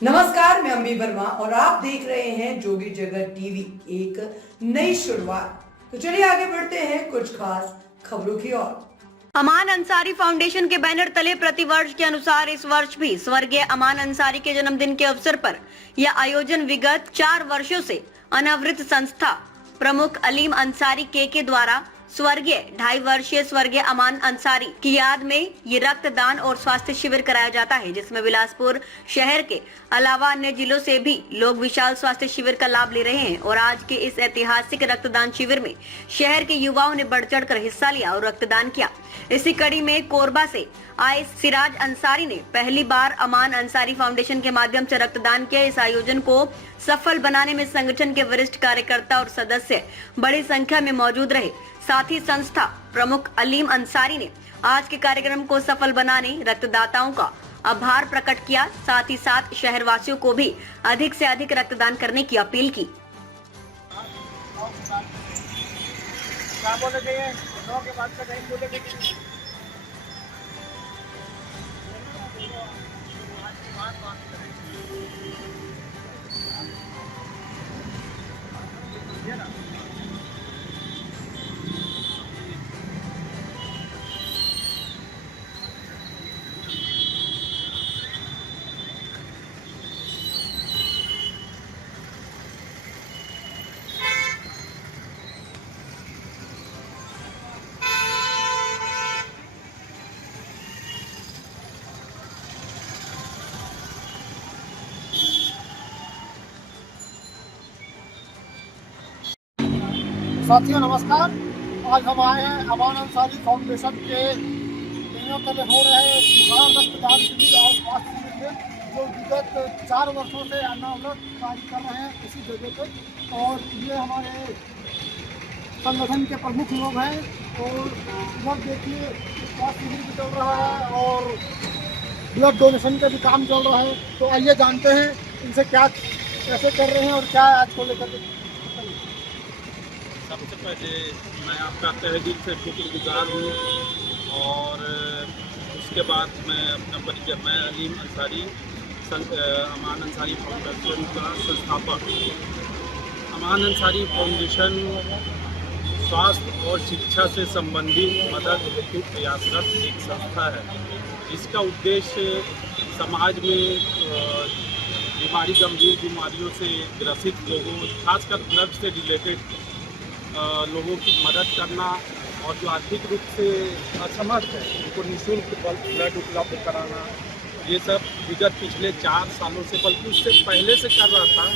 नमस्कार, मैं अम्बी वर्मा और आप देख रहे हैं जोगी जगत टीवी। एक नई शुरुआत। तो चलिए आगे बढ़ते हैं कुछ खास खबरों की ओर। अमान अंसारी फाउंडेशन के बैनर तले प्रतिवर्ष के अनुसार इस वर्ष भी स्वर्गीय अमान अंसारी के जन्मदिन के अवसर पर यह आयोजन विगत 4 वर्षों से अनावृत संस्था प्रमुख अलीम अंसारी के द्वारा स्वर्गीय 2.5 वर्षीय स्वर्गीय अमान अंसारी की याद में ये रक्तदान और स्वास्थ्य शिविर कराया जाता है, जिसमें बिलासपुर शहर के अलावा अन्य जिलों से भी लोग विशाल स्वास्थ्य शिविर का लाभ ले रहे हैं। और आज के इस ऐतिहासिक रक्तदान शिविर में शहर के युवाओं ने बढ़ चढ़ कर हिस्सा लिया और रक्तदान किया। इसी कड़ी में कोरबा से आए सिराज अंसारी ने पहली बार अमान अंसारी फाउंडेशन के माध्यम से रक्तदान किया। इस आयोजन को सफल बनाने में संगठन के वरिष्ठ कार्यकर्ता और सदस्य बड़ी संख्या में मौजूद रहे। साथ ही संस्था प्रमुख अलीम अंसारी ने आज के कार्यक्रम को सफल बनाने रक्तदाताओं का आभार प्रकट किया। साथ ही साथ शहरवासियों को भी अधिक से अधिक रक्तदान करने की अपील की। साथियों नमस्कार। आज हम आए हैं अमान अंसारी फाउंडेशन के बैनर तले हो रहे विशाल रक्तदान शिविर और स्वास्थ्य शिविर में, जो विगत 4 वर्षों से अनावरत कार्य कर रहे हैं इसी जगह पे। और ये हमारे संगठन के प्रमुख लोग हैं। और इधर देखिए स्वास्थ्य शिविर भी चल रहा है और ब्लड डोनेशन का भी काम चल रहा है। तो आइए जानते हैं इनसे क्या कैसे कर रहे हैं और क्या आज को लेकर। सबसे पहले मैं आपका तहे दिल से शुक्रगुजार हूँ। और उसके बाद मैं अपना परिचय, मैं अलीम अंसारी अमान अंसारी फाउंडेशन का संस्थापक। अमान अंसारी फाउंडेशन स्वास्थ्य और शिक्षा से संबंधित मदद हेतु प्रयासरत एक संस्था है। इसका उद्देश्य समाज में गंभीर बीमारियों से ग्रसित लोगों, खासकर ब्लड से रिलेटेड लोगों की मदद करना, और जो आर्थिक रूप से असमर्थ है उनको निःशुल्क ब्लड उपलब्ध कराना। ये सब विगत पिछले 4 सालों से, बल्कि उससे पहले से कर रहा था,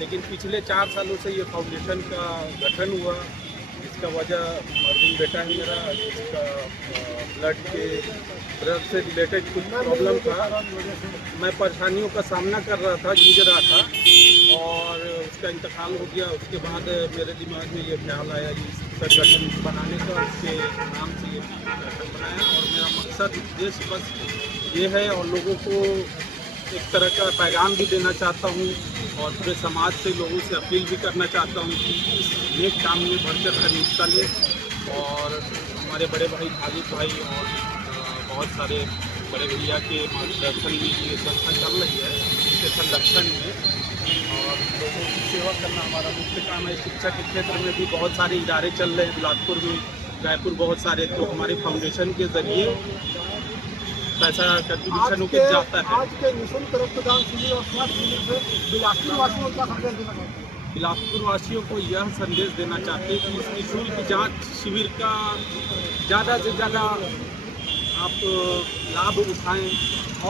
लेकिन पिछले 4 सालों से ये फाउंडेशन का गठन हुआ। इसका वजह मरहूम बेटा है मेरा, जिसका ब्लड से रिलेटेड कुछ प्रॉब्लम था। मैं परेशानियों का सामना कर रहा था, जूझ रहा था, और उसका इंतकाल हो गया। उसके बाद मेरे दिमाग में ये ख्याल आया इस संगठन बनाने का, उसके नाम से ये संगठन बनाया। और मेरा मकसद उद्देश्य बस ये है, और लोगों को एक तरह का पैगाम भी देना चाहता हूँ, और पूरे समाज से लोगों से अपील भी करना चाहता हूँ कि इस नेक काम में बढ़कर कर हिस्सा ले। और हमारे बड़े भाई खालिद भाई और बहुत सारे बड़े भैया के मार्गदर्शन में ये संस्था चल रही है, इसके संरक्षण में। और लोगों की सेवा करना हमारा मुख्य काम है। शिक्षा के क्षेत्र में भी बहुत सारे इदारे चल रहे हैं, बिलासपुर में, रायपुर, बहुत सारे। तो हमारे फाउंडेशन के जरिए पैसा कंट्रीब्यूशन होकर जाता है। आज के निःशुल्क रक्तदान शिविर और स्वास्थ्य शिविर से बिलासपुर वासियों को क्या संदेश देना चाहते हैं? बिलासपुर वासियों को यह संदेश देना चाहते हैं कि इस निःशुल्क जांच शिविर का ज़्यादा से ज़्यादा आप लाभ उठाएं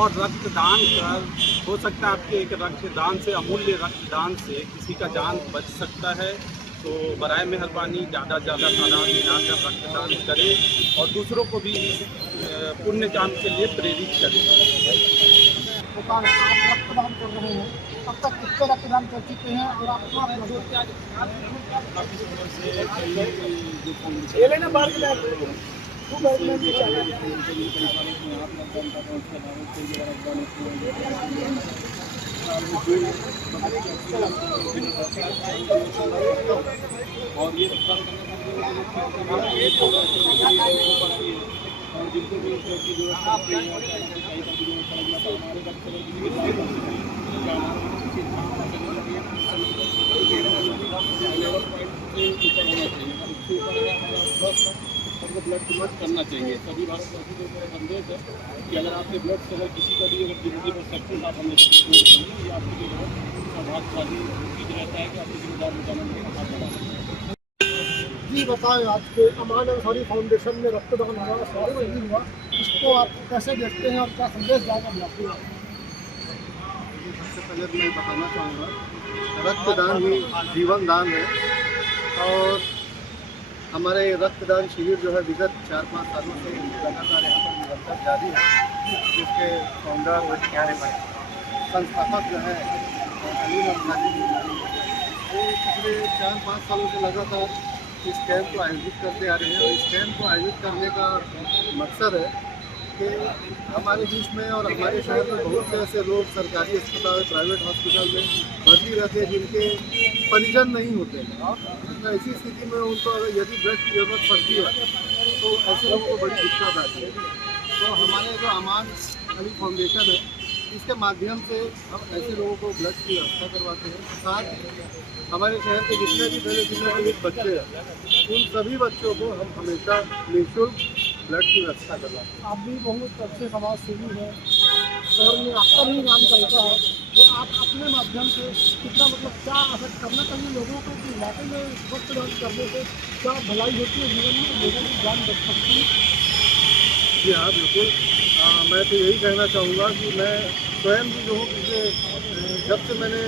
और रक्तदान कर, हो सकता है आपके एक रक्तदान से, अमूल्य रक्तदान से किसी का जान बच सकता है। तो बराए मेहरबानी ज़्यादा से ज़्यादा तादाद में आकर रक्तदान करें और दूसरों को भी इस पुण्य काम के लिए प्रेरित करें। आप रक्तदान कर रहे हैं, अब तक कितने रक्तदान कर चुके हैं और आप और ये और जिनको भी ब्लड की जरूरत पड़ती है या कहीं का भी जरूरत पड़ गया तो हमारे रक्त संबंधी के साथ लेवल पॉइंट से ऊपर होना चाहिए, उसके ऊपर अगर हमारा स्वस्थ सबको ब्लड डोनेट करना चाहिए। सभी भारतवासी को मेरा संदेश है कि अगर आपके ब्लड से अगर किसी का भी अगर जिंदगी में सक्सेस आप हमेशा डोनेट करिए, ये आपके लिए बहुत सौभाग्यशाली चीज़ रहता है कि आपकी जिम्मेदार मुकाम में हाथ बढ़ा सकते हैं। जी बताएं, आज के अमान अंसारी फाउंडेशन में रक्तदान हुआ, 7वां दिन हुआ, इसको आप कैसे देखते हैं और क्या संदेश जाकर मिलाते हैं? सबसे पहले तो मैं बताना चाहूँगा, रक्तदान ही जीवन दान है और हमारे रक्तदान शिविर जो है विगत 4-5 सालों से लगातार यहाँ पर निरंतर जारी है, जिसके फाउंडर और संस्थापक जो है अलीम अंसारी जी, वो पिछले 4-5 सालों से लगातार इस कैंप को आयोजित करते आ रहे हैं। और इस कैंप को आयोजित करने का मकसद है कि हमारे बीच में और हमारे शहर में बहुत से ऐसे लोग सरकारी अस्पताल, प्राइवेट हॉस्पिटल में भर्ती रहते हैं जिनके परिजन नहीं होते हैं। तो ऐसी स्थिति में उनको अगर यदि ब्लड की जरूरत पड़ती है तो ऐसे लोगों को बड़ी दिक्कत आती है। तो हमारे जो अमान अली फाउंडेशन है, इसके माध्यम से हम ऐसे लोगों को ब्लड की व्यवस्था करवाते हैं। साथ ही हमारे शहर के जितने भी थैलेसीमिया बच्चे हैं, उन सभी बच्चों को हम हमेशा निःशुल्क ब्लड की व्यवस्था करवाते हैं। आप भी बहुत अच्छे समाज सेवी हैं, शहर में आपका भी नाम चलता है, तो आप अपने माध्यम से कितना क्या असर करना चाहिए लोगों को कि वाकई में रक्तदान करने से क्या भलाई होती है जीवन में, लोगों की जान बच सकती है? जी हाँ, बिल्कुल। मैं तो यही कहना चाहूँगा कि मैं स्वयं भी जो हूँ, पिछले जब से मैंने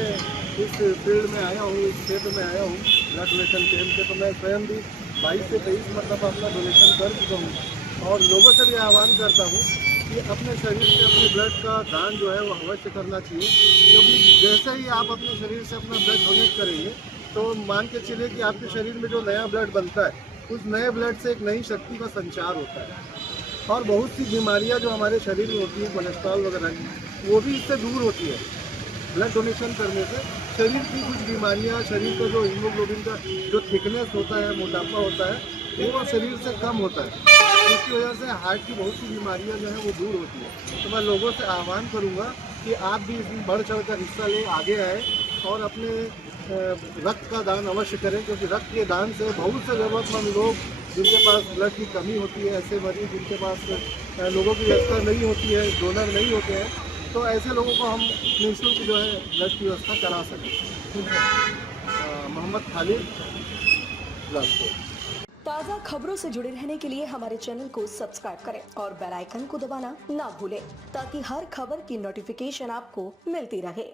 इस फील्ड में आया हूँ, इस क्षेत्र में आया हूँ ब्लड डोनेशन कैंप के, तो मैं स्वयं भी 22 से 23 मतलब अपना डोनेशन कर चुका हूँ। और लोगों से भी आह्वान करता हूँ कि अपने शरीर से अपने ब्लड का दान जो है वो अवश्य करना चाहिए, क्योंकि जैसे ही आप अपने शरीर से अपना ब्लड डोनेट करेंगे तो मान के चलिए कि आपके शरीर में जो नया ब्लड बनता है, उस नए ब्लड से एक नई शक्ति का संचार होता है और बहुत सी बीमारियां जो हमारे शरीर में होती हैं, कोलेस्ट्रॉल वगैरह की, वो भी इससे दूर होती है। ब्लड डोनेशन करने से शरीर की कुछ बीमारियां, शरीर का जो हीमोग्लोबिन का जो थिकनेस होता है, मोटापा होता है, वो शरीर से कम होता है। इसकी वजह से हार्ट की बहुत सी बीमारियां जो हैं वो दूर होती है। तो मैं लोगों से आह्वान करूंगा कि आप भी इसमें बढ़ चढ़ कर हिस्सा ले, आगे आए और अपने रक्त का दान अवश्य करें, क्योंकि रक्त के दान से बहुत से ज़रूरतमंद लोग जिनके पास ब्लड की कमी होती है, ऐसे मरीज जिनके पास लोगों की व्यवस्था नहीं होती है, डोनर नहीं होते हैं, तो ऐसे लोगों को हम निःशुल्क जो है ब्लड की व्यवस्था करा सकें। मोहम्मद खालिद, बिलासपुर। ताज़ा खबरों से जुड़े रहने के लिए हमारे चैनल को सब्सक्राइब करें और बेल आइकन को दबाना ना भूलें, ताकि हर खबर की नोटिफिकेशन आपको मिलती रहे।